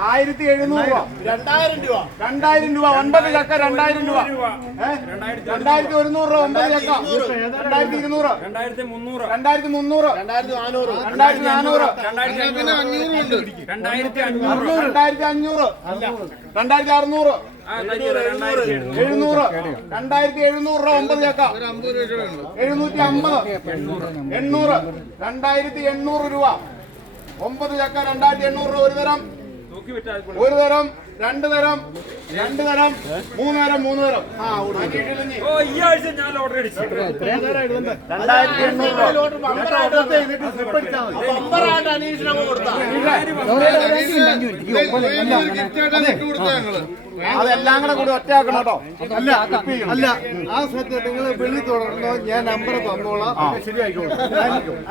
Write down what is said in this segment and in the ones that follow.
ആയിരത്തി എഴുന്നൂറ് രൂപ. രണ്ടായിരം രൂപ. രണ്ടായിരം രൂപ. ഒൻപത് ചക്ക രണ്ടായിരം രൂപ? രണ്ടായിരത്തി ഒരുന്നൂറ് രൂപ ഒമ്പത് ചക്ക. രണ്ടായിരത്തി ഇരുന്നൂറ്. രണ്ടായിരത്തി മുന്നൂറ്. രണ്ടായിരത്തി മുന്നൂറ്. രണ്ടായിരത്തി നാനൂറ്. രണ്ടായിരത്തി നാനൂറ്. രണ്ടായിരത്തി അഞ്ഞൂറ്. രണ്ടായിരത്തി അഞ്ഞൂറ്. രണ്ടായിരത്തി അഞ്ഞൂറ്. രണ്ടായിരത്തി അറുന്നൂറ്. എഴുന്നൂറ്. രണ്ടായിരത്തി എഴുന്നൂറ് രൂപ ഒമ്പത് ചക്ക എഴുന്നൂറ്റി അമ്പത്. എണ്ണൂറ്. രണ്ടായിരത്തി എണ്ണൂറ് രൂപ. ഒമ്പത് ചക്ക രണ്ടായിരത്തി എണ്ണൂറ് രൂപ. ഒരു തരം. ഒരു തരം രണ്ട് തരം. രണ്ട് തരം മൂന്ന് തരം മൂന്ന് തരം. ഓ ഈ ആഴ്ച ഞാൻ അടിച്ചു. രൂപ. അതെല്ലാം കൂടെ കൂടി ഒറ്റയാക്കണം കേട്ടോ. അല്ല അല്ല ആ സത്യം നിങ്ങൾ വെള്ളി തുടർന്നോ ഞാൻ നമ്പർ തന്നോളാം. ശരിയായിക്കോളാം.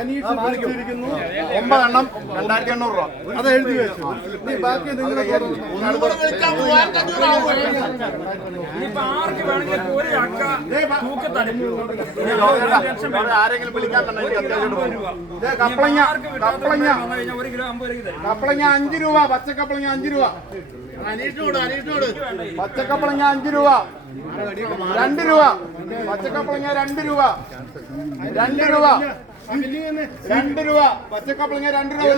അനീഷ് വിളിച്ചിരിക്കുന്നു. ഒമ്പതെണ്ണം രണ്ടായിരത്തി എണ്ണൂറ് രൂപ. അത് എഴുതി വെച്ചു. ബാക്കി നിങ്ങൾ ഇനിയിപ്പോ ആർക്ക് വേണമെങ്കിലും ഒരു തൂക്കി തരും കപ്പളങ്ങ അഞ്ചു ഒരു കിലോ അമ്പത് രൂപ തരും കപ്പളങ്ങ അഞ്ച് രൂപ. പച്ചക്കപ്പളങ്ങ അഞ്ച് രൂപ പച്ചക്കപ്പളങ്ങ അഞ്ച് രൂപ. രണ്ട് രൂപ. പച്ചക്കപ്പളങ്ങ രണ്ട് രൂപ. രണ്ട് രൂപ. രണ്ട് രൂപ. പച്ചക്കപ്പളങ്ങ രണ്ട് രൂപ.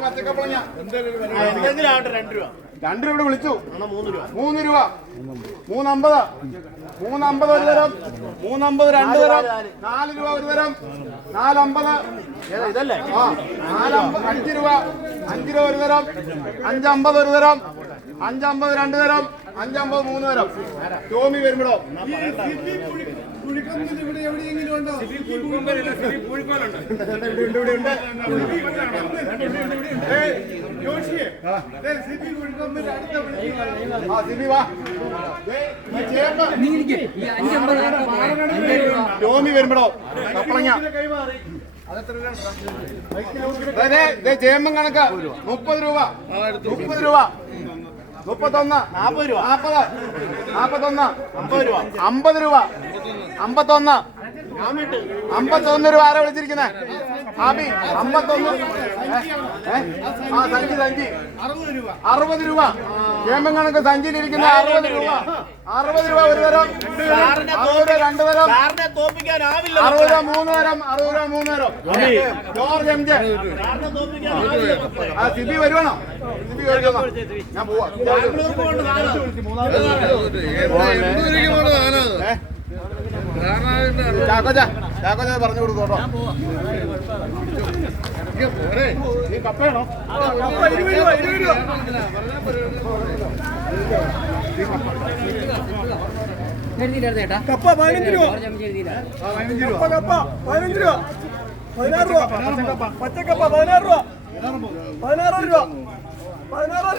പച്ചക്കപ്പളങ്ങ. രണ്ട് രൂപ. പച്ചക്കപ്പളങ്ങ രണ്ട് രൂപ വിളിച്ചു മൂന്ന് രൂപ. മൂന്നമ്പത്. മൂന്നമ്പത് ഒരു തരം. മൂന്നമ്പത് രണ്ട് തരം. നാല് രൂപ ഒരു തരം. നാലമ്പത്. ഇതല്ലേ? ആ നാലമ്പത്. അഞ്ച് രൂപ. അഞ്ച് രൂപ ഒരു തരം. അഞ്ചമ്പത് ഒരു തരം. അഞ്ചമ്പത് രണ്ട് തരം. അഞ്ചമ്പത് മൂന്ന് തരം. ടോമി വരുമ്പോഴോ? ഇവിടെ എവിടെയെങ്കിലും ഉണ്ടോ സിബി ചേമ്പ് ടോമി വരുമ്പോ കപ്പളങ്ങ ദേ, ദേ, ദേ, ചേമ്പും കണക്ക് മുപ്പത് രൂപ മുപ്പത് രൂപ മുപ്പത്തൊന്ന് നാപ്പത് രൂപ നാപ്പത് നാപ്പത്തൊന്ന് അമ്പത് രൂപ അമ്പത് രൂപ അമ്പത്തൊന്ന്. അമ്പത്തൊന്ന് രൂപ ആരാ വിളിച്ചിരിക്കുന്നത് ആബി അമ്പത്തൊന്ന്? ആ സഞ്ചി സഞ്ചി. അറുപത് രൂപ. ചേമ്പൻ കണക്ക് സഞ്ചിയിലിരിക്കുന്ന അറുപത് രൂപ. അറുപത് രൂപ ഒരു തരം. അറുപത് രണ്ട് തരം. അറുപത് രൂപ മൂന്ന് തരം. അറുപത് രൂപ മൂന്ന് തരം. George M J. ആ സിബി വരുവാണോ? സിബി ഞാൻ പോവാ? ചാക്കോച്ച പറഞ്ഞു കൊടുത്തോട്ടോ കപ്പയാണോ?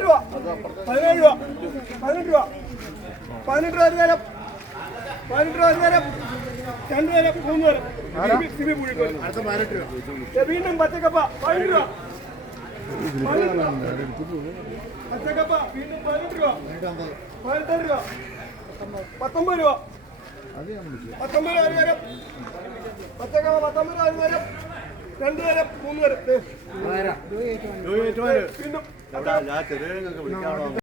രൂപ. പതിനേഴ് രൂപ. പതിനെട്ട് രൂപ. പതിനെട്ട് രൂപ പതിനെട്ട് രൂപ നേരം രണ്ട് നേരം മൂന്ന് നേരം. സിബി- പുഴിക്കോൽ. വീണ്ടും പച്ചക്കപ്പ പതിനെട്ട് രൂപ. പച്ചക്കപ്പ വീണ്ടും പതിനെട്ട് രൂപ. പതിനെട്ട് രൂപ. പത്തൊമ്പത് രൂപ. പത്തൊമ്പത് രൂപ ഒരു നേരം പച്ചക്കപ്പ പത്തൊമ്പത് രൂപ ഒരു നേരം രണ്ട് നേരം മൂന്ന് നേരം. വീണ്ടും.